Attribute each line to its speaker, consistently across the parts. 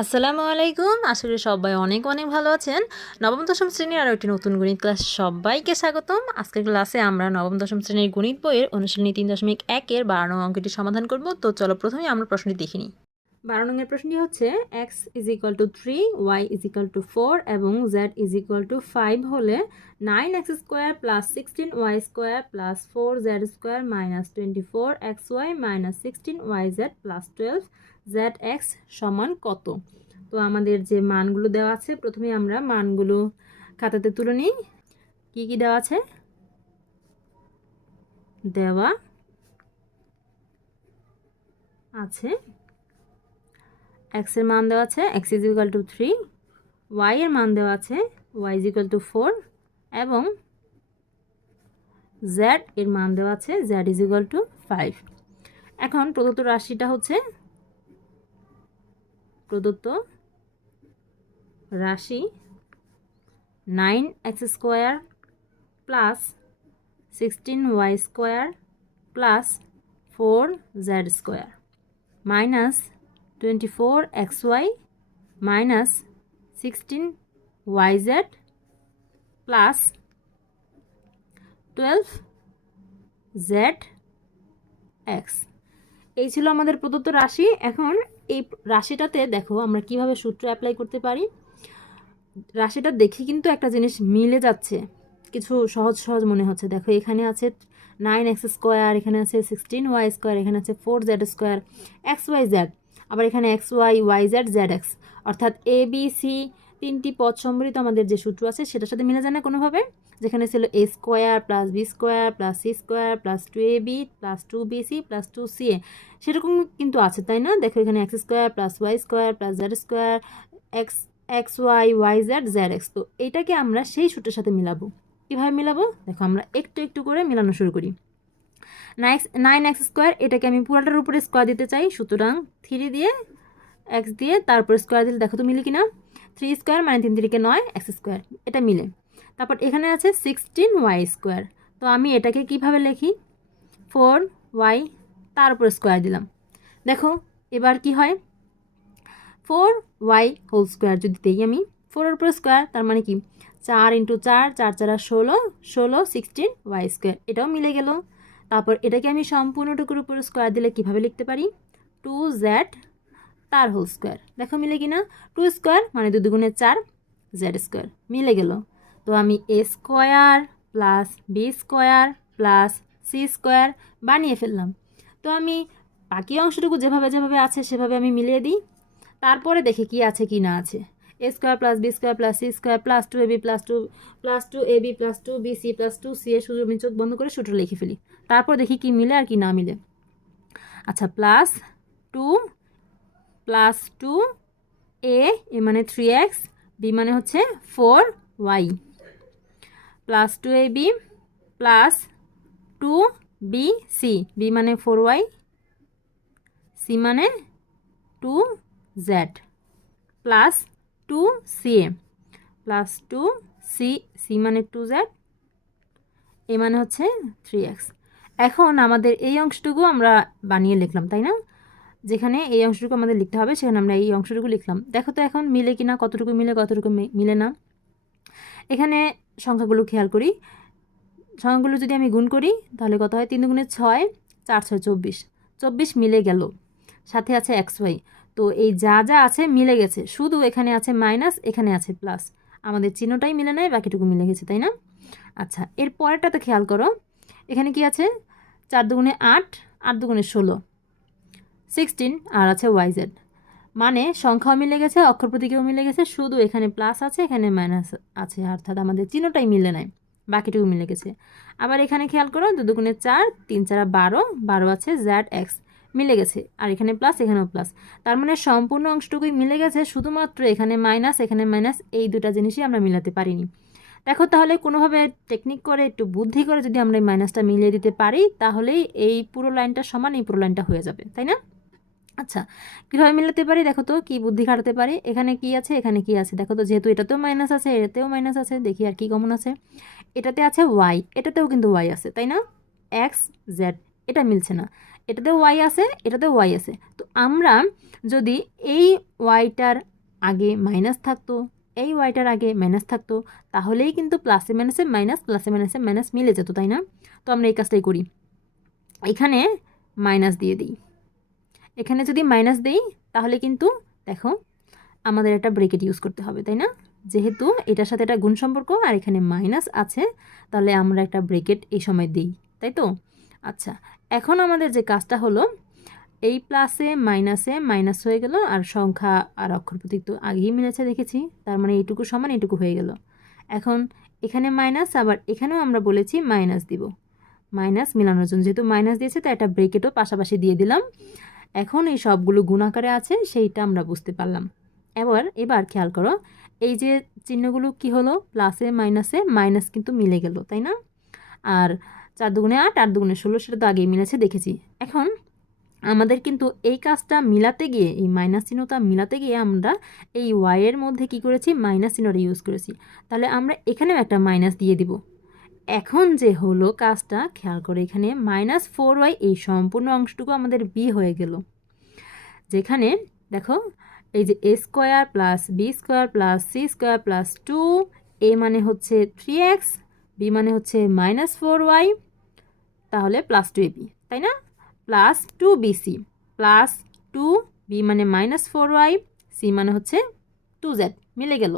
Speaker 1: আসসালামু আলাইকুম। আসলে সবাই অনেক অনেক ভালো আছেন। নবম, দশম শ্রেণির আরও একটি নতুন গণিত ক্লাস সবাইকে স্বাগতম। আজকের ক্লাসে আমরা নবম, দশম শ্রেণির গণিত বইয়ের অনুশীলনী তিন দশমিক একের বারো অঙ্কটি সমাধান করব। তো চলো প্রথমে আমরা প্রশ্নটি দেখে নিই। বারো নংয়ের প্রশ্নটি হচ্ছে x is equal to three y is equal to four এবং z is equal to five হলে nine x square plus sixteen y square plus four z square minus twenty four x y minus sixteen y z plus twelve z x সমান কত? তো আমাদের যে মানগুলো দেওয়া আছে, প্রথমে আমরা মানগুলো খাতাতে তুলে নিই। কী কী দেওয়া আছে? দেওয়া আছে। এক্সের মান দেওয়া আছে x is equal to three y এর মান দেওয়া আছে y is equal to four এবং জ্যাড এর মান দেওয়া আছে z is equal to five এখন প্রদত্ত রাশিটা হচ্ছে প্রদত্ত রাশি nine x square plus sixteen y square plus four z square minus twenty four x y minus sixteen y z plus twelve z x. এই ছিল আমাদের প্রদত্ত রাশি। এখন এই রাশিটাতে দেখো আমরা কীভাবে সূত্র অ্যাপ্লাই করতে পারি। রাশিটা দেখে কিন্তু একটা জিনিস মিলে যাচ্ছে। কিছু সহজ সহজ মনে হচ্ছে। দেখো এখানে আছে নাইন এক্স স্কোয়ার এখানে আছে সিক্সটিন ওয়াই স্কোয়ার এখানে আছে four z square x y z আবার এখানে x y y z z x অর্থাৎ এ বি সি তিনটি পদ সম্বলিত আমাদের যে সূত্র আছে, সেটার সাথে মিলে যায় না কোনোভাবে? যেখানে ছিল a square plus b square plus c square plus two a b plus two b c plus two c a সেরকম কিন্তু আছে, তাই না? দেখো এখানে x square plus y square plus z square x x y y z z x তো এইটাকে আমরা সেই সূত্রের সাথে মিলাবো। কীভাবে মিলাবো? দেখো আমরা একটু একটু করে মেলানো শুরু করি। নাইক্স নাইন এক্স স্কোয়ার এটাকে আমি পুরাটার উপরে স্কোয়ার দিতে চাই, সুতরাং থ্রি দিয়ে এক্স দিয়ে তারপর স্কোয়ার দিলে, দেখো তো মিলে কিনা? থ্রি স্কোয়ার মানে তিন তিরিকে নয় এক্স স্কোয়ার এটা মিলে। তারপর এখানে আছে সিক্সটিন ওয়াই স্কোয়ার তো আমি এটাকে কীভাবে লিখি? ফোর ওয়াই তার উপর স্কোয়ার দিলাম। দেখো, এবার কি হয়? ফোর ওয়াই হোল স্কোয়ার যদি দিই আমি ফোরের উপর স্কোয়ার তার মানে কি? চার ইন্টু চার চার চারা ষোলো ষোলো সিক্সটিন ওয়াই স্কোয়ার এটাও মিলে গেল। তারপর এটাকে আমি সম্পূর্ণটুকুর উপর স্কোয়ার দিলে কীভাবে লিখতে পারি? টু জ্যাড তার হোল স্কোয়ার দেখো মিলে কিনা? টু স্কোয়ার মানে দু দুগুণে চার জেড স্কোয়ার মিলে গেল। তো আমি a square plus b square plus c square বানিয়ে ফেললাম। তো আমি বাকি অংশটুকু যেভাবে যেভাবে আছে সেভাবে আমি মিলিয়ে দিই। তারপরে দেখি কি আছে কি না আছে। A square plus b square plus c square plus two a b plus two plus two a b plus two b c plus two c a শুধু আমি চোখ বন্ধ করে সূত্র লিখে ফেলি। তারপর দেখি কি মিলে আর কি না মিলে। আচ্ছা plus two plus two a a মানে থ্রি এক্স বি মানে হচ্ছে four y plus two a b plus two b c b মানে ফোর ওয়াই সি মানে two z plus two c a plus two c c মানে two Z এ মানে হচ্ছে three x এখন আমাদের এই অংশটুকু আমরা বানিয়ে লিখলাম, তাই না? যেখানে এই অংশটুকু আমাদের লিখতে হবে, সেখানে আমরা এই অংশটুকু লিখলাম। দেখো তো এখন মিলে কি না কতটুকু মিলে কতটুকু মিলে না? এখানে সংখ্যাগুলো খেয়াল করি। সংখ্যাগুলো যদি আমি গুণ করি, তাহলে কত হয়? তিন গুণে ছয় চার ছয় চব্বিশ। চব্বিশ মিলে গেল। সাথে আছে এক্স ওয়াই। তো এই যা যা আছে মিলে গেছে। শুধু এখানে আছে মাইনাস, এখানে আছে প্লাস। আমাদের চিহ্নটাই মিলে নেয় বাকিটুকু মিলে গেছে, তাই না? আচ্ছা এর পরেরটাতে খেয়াল করো। এখানে কি আছে? চার দুগুণে আট আট দুগুণে ষোলো। সিক্সটিন, আর আছে ওয়াইজেড মানে সংখ্যাও মিলে গেছে, অক্ষর প্রতীকেও মিলে গেছে। শুধু এখানে প্লাস আছে, এখানে মাইনাস আছে। অর্থাৎ আমাদের চিহ্নটাই মিলে নাই। বাকিটুকু মিলে গেছে। আবার এখানে খেয়াল করো, দু দুগুণে চার, তিন চারা বারো বারো আছে জ্যাড এক্স, মিলে গেছে। আর এখানে প্লাস, এখানেও প্লাস। তার মানে সম্পূর্ণ অংশটুকুই মিলে গেছে, শুধুমাত্র এখানে মাইনাস এখানে মাইনাস, এই দুটা জিনিসই আমরা মিলাতে পারিনি। দেখো তাহলে কোনোভাবে টেকনিক করে, একটু বুদ্ধি করে যদি আমরা এই মাইনাসটা মিলিয়ে দিতে পারি, তাহলেই এই পুরো লাইনটা সমান, এই পুরো লাইনটা হয়ে যাবে, তাই না? আচ্ছা কীভাবে মিলাতে পারি? দেখো তো, কী বুদ্ধি খাটাতে পারি? এখানে কি আছে, এখানে কি আছে? দেখো তো, যেহেতু এটাতেও মাইনাস আছে, এটাতেও মাইনাস আছে, দেখি আর কি কমন আছে। এটাতে আছে ওয়াই এটাতেও কিন্তু ওয়াই আছে, তাই না? এক্স জেড এটা মিলছে না। এটাতে ওয়াই আছে এটাতে ওয়াই আছে। তো আমরা যদি এই ওয়াইটার আগে মাইনাস থাকতো, এই ওয়াইটার আগে মাইনাস থাকতো, তাহলেই কিন্তু প্লাসে মাইনাসে মাইনাস প্লাসে মাইনাসে মাইনাস মিলে যেত, তাই না? তো আমরা এই কাজটাই করি। এখানে মাইনাস দিয়ে দিই। এখানে যদি মাইনাস দেই, তাহলে কিন্তু দেখো আমাদের একটা ব্রেকেট ইউজ করতে হবে, তাই না? যেহেতু এটার সাথে একটা গুণ সম্পর্ক আর এখানে মাইনাস আছে, তাহলে আমরা একটা ব্রেকেট এই সময় দিই, তাই তো? আচ্ছা এখন আমাদের যে কাজটা হলো এই প্লাসে মাইনাসে মাইনাস হয়ে গেল আর সংখ্যা আর অক্ষর প্রতীক তো আগেই মিলেছে দেখেছি, তার মানে এইটুকু সমান এইটুকু হয়ে গেল। এখন এখানে মাইনাস আবার এখানেও আমরা বলেছি মাইনাস দিব। মাইনাস মেলানোর জন্য যেহেতু মাইনাস দিয়েছে, তাই একটা ব্রেকেটও পাশাপাশি দিয়ে দিলাম। এখন এই সবগুলো গুণাকারে আছে, সেইটা আমরা বুঝতে পারলাম। এবার এবার খেয়াল করো এই যে চিহ্নগুলো কি হলো? প্লাসে মাইনাসে মাইনাস কিন্তু মিলে গেল, তাই না? আর চার দুগুণে আট আট দুগুণে ষোলো, সেটা তো আগেই মিলেছে, দেখেছি। এখন আমাদের কিন্তু এই কাজটা মিলাতে গিয়ে, এই মাইনাস চিহ্নটা মিলাতে গিয়ে আমরা এই ওয়াইয়ের মধ্যে কি করেছি? মাইনাস চিহ্নটা ইউজ করেছি। তাহলে আমরা এখানেও একটা মাইনাস দিয়ে দিব। এখন যে হলো কাজটা, খেয়াল করে এখানে মাইনাস ফোর ওয়াই এই সম্পূর্ণ অংশটুকু আমাদের বি হয়ে গেল। যেখানে, দেখো এই যে a square plus b square plus c square plus two a মানে হচ্ছে থ্রি এক্স বি মানে হচ্ছে মাইনাস ফোর ওয়াই তাহলে প্লাস টু এবি তাই না? Plus two b c plus two b মানে মাইনাস ফোর ওয়াই সি মানে হচ্ছে টু জেড মিলে গেল।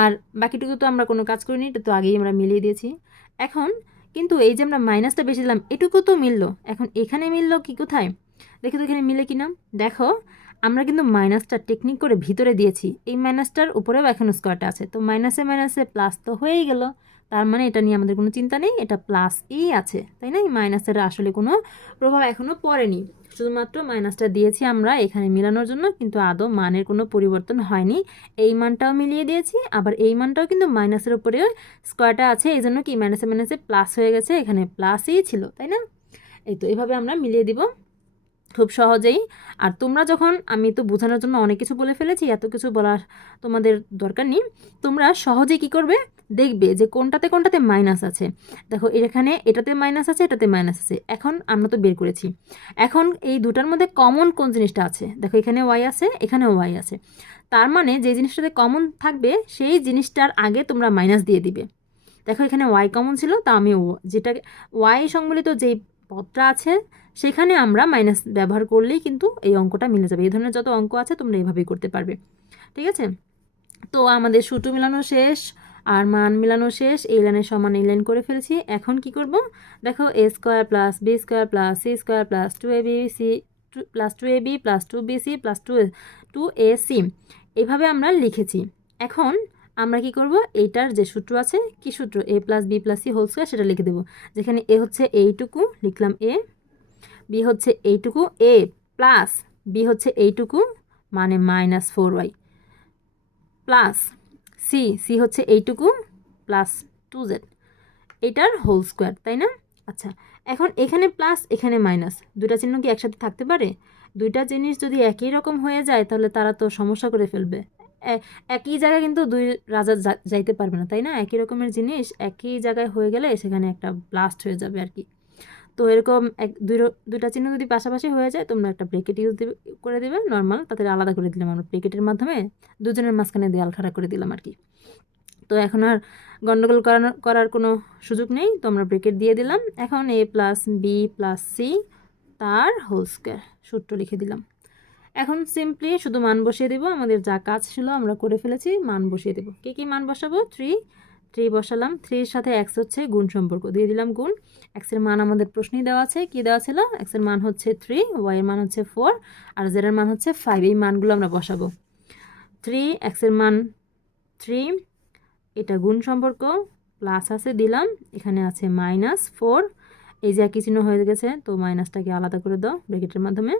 Speaker 1: আর বাকিটুকু তো আমরা কোনো কাজ করিনি, এটা তো আগেই আমরা মিলিয়ে দিয়েছি। এখন কিন্তু এই যে আমরা মাইনাসটা বেশি দিলাম, এটুকু তো মিললো। এখন এখানে মিললো কি কোথায়? দেখে তো এখানে মিলে কি না দেখো আমরা কিন্তু মাইনাসটা টেকনিক করে ভিতরে দিয়েছি। এই মাইনাসটার উপরেও এখন স্কোয়ারটা আছে। তো মাইনাসে মাইনাসে প্লাস তো হয়েই গেল। তার মানে এটা নিয়ে আমাদের কোনো চিন্তা নেই, এটা প্লাস ই আছে, তাই না? এই মাইনাসের আসলে কোনো প্রভাব এখনও পড়েনি। শুধুমাত্র মাইনাসটা দিয়েছি আমরা, এখানে মিলানোর জন্য, কিন্তু আদৌ মানের কোনো পরিবর্তন হয়নি। এই মানটাও মিলিয়ে দিয়েছি, আবার এই মানটাও কিন্তু মাইনাসের উপরে স্কোয়ারটা আছে। এই জন্য কি, মাইনাসে মাইনাসে প্লাস হয়ে গেছে, এখানে প্লাসই ছিল, তাই না? এই তো এইভাবে আমরা মিলিয়ে দিব। খুব সহজেই। আর তোমরা যখন, আমি তো বোঝানোর জন্য অনেক কিছু বলে ফেলেছি, এত কিছু বলার তোমাদের দরকার নেই। তোমরা সহজে কি করবে? দেখবে যে কোনটাতে কোনটাতে মাইনাস আছে। দেখো, এখানে এটাতে মাইনাস আছে, এটাতে মাইনাস আছে। এখন আমরা তো বের করেছি। এখন এই দুটার মধ্যে কমন কোন জিনিসটা আছে? দেখো, এখানে ওয়াই আছে এখানে ওয়াই আছে। তার মানে যে জিনিসটাতে কমন থাকবে, সেই জিনিসটার আগে তোমরা মাইনাস দিয়ে দিবে। দেখো, এখানে ওয়াই কমন ছিল, তা আমি যেটা ওয়াই সংবলিত যেই পদটা আছে সেখানে আমরা মাইনাস ব্যবহার করলেই কিন্তু এই অঙ্কটা মিলে যাবে। এই ধরনের যত অঙ্ক আছে তোমরা এইভাবেই করতে পারবে। ঠিক আছে? তো আমাদের সূত্র মিলানো শেষ, আর মান মিলানো শেষ, এই লাইনের সমান এই লাইন করে ফেলেছি। এখন কি করব? দেখো a square plus b square plus c square plus two a b c two plus two a b plus two b c plus two two a c এইভাবে আমরা লিখেছি। এখন আমরা কি করব? এইটার যে সূত্র আছে, কি সূত্র? A plus b plus c whole square সেটা লিখে দেবো। যেখানে এ হচ্ছে এইটুকু, লিখলাম এ বি হচ্ছে এইটুকু এ প্লাস বি হচ্ছে এইটুকু মানে minus four y plus c c হচ্ছে এইটুকু প্লাস টু জেড এটার হোল স্কোয়ার তাই না? আচ্ছা এখন এখানে প্লাস এখানে মাইনাস দুটা চিহ্ন কি একসাথে থাকতে পারে? দুইটা জিনিস যদি একই রকম হয়ে যায়, তাহলে তারা তো সমস্যা করে ফেলবে। একই জায়গায় কিন্তু দুই রাজা যাইতে পারবে না, তাই না? একই রকমের জিনিস, একই জায়গায় হয়ে গেলে সেখানে একটা ব্লাস্ট হয়ে যাবে আর কি। তো এরকম এক, দুই দুইটা চিহ্ন যদি পাশাপাশি হয়ে যায়, তোমরা একটা ব্রেকেট ইউজ করে দেবে নর্মাল তাদের আলাদা করে দিলাম আমরা ব্রেকেটের মাধ্যমে, দুজনের মাঝখানে দেয়াল খাড়া করে দিলাম আর কি। তো এখন আর গণ্ডগোল করানো, করার কোনো সুযোগ নেই, তো আমরা ব্রেকেট দিয়ে দিলাম। এখন a plus b plus c তার হোল স্কোয়ার সূত্র লিখে দিলাম। এখন সিম্পলি শুধু মান বসিয়ে দেবো, আমাদের যা কাজ ছিল আমরা করে ফেলেছি, মান বসিয়ে দেবো। কী কী মান বসাবো? থ্রি থ্রি বসালাম। থ্রির সাথে এক্স হচ্ছে গুণ সম্পর্ক। দিয়ে দিলাম গুণ। এক্সের মান আমাদের প্রশ্নেই দেওয়া আছে। কী দেওয়া ছিল? এক্সের মান হচ্ছে থ্রি ওয়াইয়ের মান হচ্ছে ফোর আর জেডের মান হচ্ছে ফাইভ এই মানগুলো আমরা বসাবো। থ্রি এক্সের মান থ্রি এটা গুণ সম্পর্ক। প্লাস আছে দিলাম। এখানে আছে মাইনাস ফোর এই যে একই চিহ্ন হয়ে গেছে, তো মাইনাসটাকে আলাদা করে দাও ব্রেকেটের মাধ্যমে।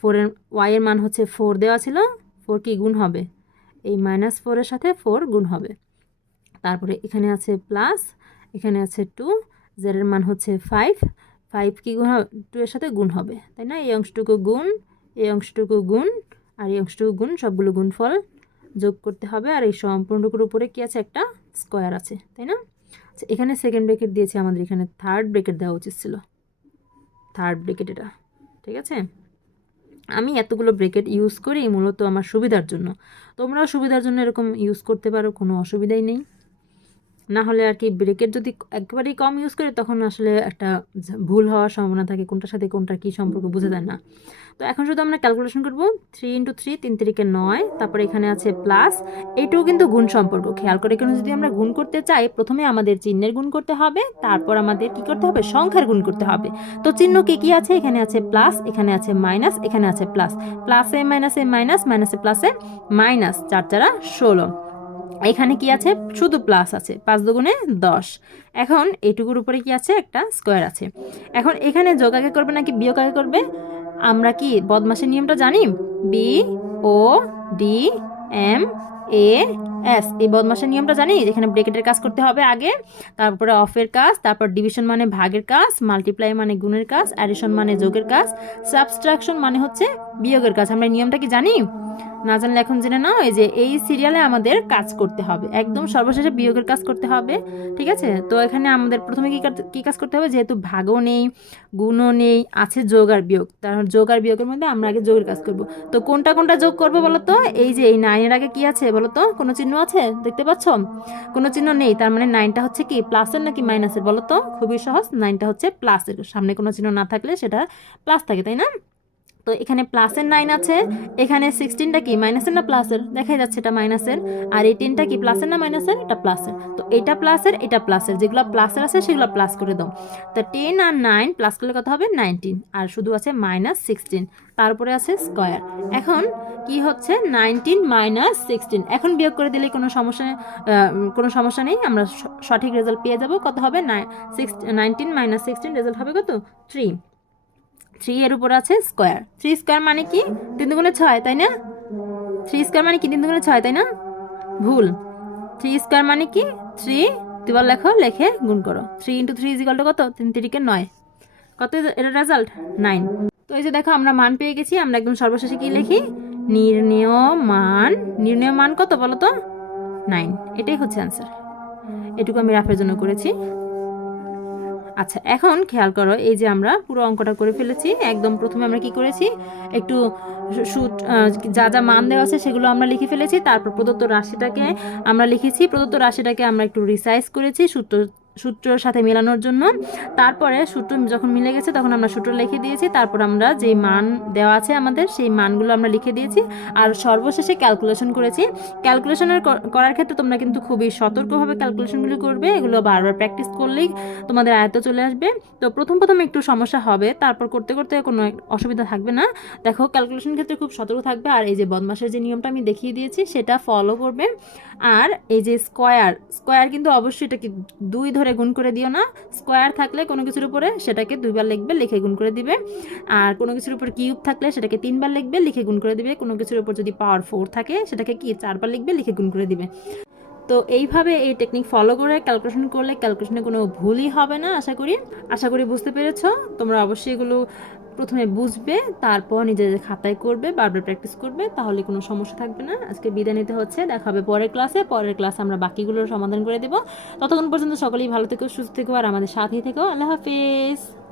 Speaker 1: ফোরের ওয়াইয়ের মান হচ্ছে ফোর দেওয়া ছিল। ফোর কি গুণ হবে? এই মাইনাস ফোরের সাথে ফোর গুণ হবে। তারপরে এখানে আছে প্লাস এখানে আছে টু জেডের মান হচ্ছে ফাইভ ফাইভ কি গুণ হবে? টু এর সাথে গুণ হবে, তাই না? এই অংশটুকু গুণ, এই অংশটুকু গুণ, আর এই অংশটুকু গুণ, সবগুলো গুণফল যোগ করতে হবে, আর এই সম্পূর্ণটুকুর উপরে কি আছে? একটা স্কোয়ার আছে, তাই না? আচ্ছা এখানে সেকেন্ড ব্রেকেট দিয়েছি, আমাদের এখানে থার্ড ব্রেকেট দেওয়া উচিত ছিল। থার্ড ব্রেকেট এটা, ঠিক আছে? আমি এতগুলো ব্রেকেট ইউজ করি মূলত আমার সুবিধার জন্য। তোমরাও সুবিধার জন্য এরকম ইউজ করতে পারো, কোনো অসুবিধাই নেই। না হলে আর কি ব্রেকের যদি একেবারেই কম ইউজ করে তখন আসলে একটা ভুল হওয়ার সম্ভাবনা থাকে কোনটার সাথে কোনটার কী সম্পর্ক বোঝা যায় না। তো এখন শুধু আমরা ক্যালকুলেশন করব থ্রি ইন্টু থ্রি তিন তিরিকে নয় তারপরে এখানে আছে প্লাস এইটাও কিন্তু গুণ সম্পর্ক। খেয়াল করে এখানে যদি আমরা গুণ করতে চাই প্রথমে আমাদের চিহ্নের গুণ করতে হবে তারপর আমাদের কি করতে হবে? সংখ্যার গুণ করতে হবে। তো চিহ্ন কি কি আছে? এখানে আছে প্লাস এখানে আছে মাইনাস এখানে আছে প্লাস প্লাসে মাইনাসে মাইনাস মাইনাসে প্লাসে মাইনাস চার চারা ষোলো। এখানে কি আছে? শুধু প্লাস আছে, পাঁচ দুগুণে দশ। এখন এটুকুর উপরে কি আছে? একটা স্কোয়ার আছে। এখন এখানে যোগ আগে করবে নাকি বিয়োগ আগে করবে? আমরা কি বদমাসের নিয়মটা জানি? B O D M A S এই বদমাসের নিয়মটা জানি যেখানে ব্রেকেটের কাজ করতে হবে আগে, তারপরে অফের কাজ, তারপর ডিভিশন মানে ভাগের কাজ মাল্টিপ্লাই মানে গুণের কাজ অ্যাডিশন মানে যোগের কাজ সাবস্ট্রাকশন মানে হচ্ছে বিয়োগের কাজ। আমরা নিয়মটা কি জানি? না জানলে এখন জেনে নাও, এই যে এই সিরিয়ালে আমাদের কাজ করতে হবে। একদম সর্বশেষে বিয়োগের কাজ করতে হবে, ঠিক আছে? তো এখানে আমাদের প্রথমে কী কি কাজ করতে হবে? যেহেতু ভাগও নেই, গুণও নেই, আছে যোগ আর বিয়োগ। তার যোগ আর বিয়োগের মধ্যে আমরা আগে যোগের কাজ করব। তো কোনটা কোনটা যোগ করব বলো তো এই যে এই নাইনের আগে কী আছে বলো তো কোনো চিহ্ন আছে? দেখতে পাচ্ছ? কোনো চিহ্ন নেই, তার মানে নাইনটা হচ্ছে কি, প্লাসের নাকি মাইনাসের? বলো তো? খুবই সহজ, নাইনটা হচ্ছে প্লাসের। সামনে কোনো চিহ্ন না থাকলে সেটা প্লাস থাকে, তাই না? তো এখানে প্লাসের নাইন আছে, এখানে সিক্সটিনটা কি? মাইনাসের না প্লাসের দেখা যাচ্ছে এটা মাইনাসের আর এই টেনটা কি? প্লাসের না মাইনাসের এটা প্লাসের তো এটা প্লাসের এটা প্লাসের যেগুলো প্লাসের আছে, সেগুলো প্লাস করে দাও। তো টেন আর নাইন প্লাস করলে কত হবে? নাইনটিন আর শুধু আছে মাইনাস সিক্সটিন তারপরে আছে স্কোয়ার এখন কি হচ্ছে? নাইনটিন মাইনাস সিক্সটিন এখন বিয়োগ করে দিলে কোনো সমস্যা কোনো সমস্যা নেই। আমরা সঠিক রেজাল্ট পেয়ে যাব। কত হবে? Nine six nineteen minus sixteen result হবে কত? থ্রি থ্রি এর উপর আছে স্কোয়ার থ্রি স্কোয়ার মানে কি? তিন দুগুণে ছয়, তাই না? থ্রি স্কোয়ার মানে কি? তিন দুগুণে ছয়, তাই না? ভুল। থ্রি স্কোয়ার মানে কি? থ্রি দুবার লেখো, লেখে গুণ করো। থ্রি ইন্টু থ্রি ইজিকাল কত? তিন তিরিকে নয়। কত এটা রেজাল্ট নাইন তো এই যে দেখো, আমরা মান পেয়ে গেছি। আমরা একদম সর্বশেষে কি লিখি? নির্ণেয় মান। নির্ণেয় মান কত বলো তো? নাইন এটাই হচ্ছে অ্যান্সার এটুকু আমি রাফের জন্য করেছি। আচ্ছা এখন খেয়াল করো, এই যে আমরা পুরো অঙ্কটা করে ফেলেছি। একদম প্রথমে আমরা কি করেছি? একটু সুট যা যা মান দেওয়া আছে সেগুলো আমরা লিখে ফেলেছি। তারপর প্রদত্ত রাশিটাকে আমরা লিখেছি। প্রদত্ত রাশিটাকে আমরা একটু রিসাইজ করেছি। সূত্র সূত্রের সাথে মেলানোর জন্য। তারপরে সূত্র যখন মিলে গেছে, তখন আমরা সূত্র লিখে দিয়েছি। তারপর আমরা যে মান দেওয়া আছে আমাদের, সেই মানগুলো আমরা লিখে দিয়েছি। আর সর্বশেষে ক্যালকুলেশন করেছি। ক্যালকুলেশনের করার ক্ষেত্রে তোমরা কিন্তু খুবই সতর্কভাবে ক্যালকুলেশনগুলো করবে। এগুলো বারবার প্র্যাকটিস করলেই তোমাদের আয়ত্ত চলে আসবে। তো প্রথম প্রথম একটু সমস্যা হবে। তারপর করতে করতে কোনো অসুবিধা থাকবে না। দেখো ক্যালকুলেশন ক্ষেত্রে খুব সতর্ক থাকবে। আর এই যে বদমাসের যে নিয়মটা আমি দেখিয়ে দিয়েছি, সেটা ফলো করবে। আর এই যে স্কোয়ার স্কোয়ার কিন্তু অবশ্যই এটাকে দুই ধরে গুণ করে দিও না। স্কোয়ার থাকলে কোনো কিছুর উপরে সেটাকে দুইবার লিখবে, লিখে গুণ করে দিবে। আর কোনো কিছুর উপর কিউব থাকলে সেটাকে তিনবার লিখবে, লিখে গুণ করে দিবে। কোনো কিছুর উপর যদি পাওয়ার ফোর থাকে, সেটাকে কি চারবার লিখবে, লিখে গুণ করে দিবে। তো এইভাবে এই টেকনিক ফলো করে ক্যালকুলেশন করলে ক্যালকুলেশনে কোনো ভুলই হবে না, আশা করি। আশা করি বুঝতে পেরেছ। তোমরা অবশ্যই এগুলো প্রথমে বুঝবে, তারপর নিজেদের খাতায় করবে, বারবার প্র্যাকটিস করবে, তাহলে কোনো সমস্যা থাকবে না। আজকে বিদায় নিতে হচ্ছে, দেখা হবে পরের ক্লাসে পরের ক্লাসে আমরা বাকিগুলোর সমাধান করে দেবো। ততক্ষণ পর্যন্ত সকলেই ভালো থেকো, সুস্থ থেকো, আর আমাদের সাথেই থেকো। আল্লাহ হাফিজ।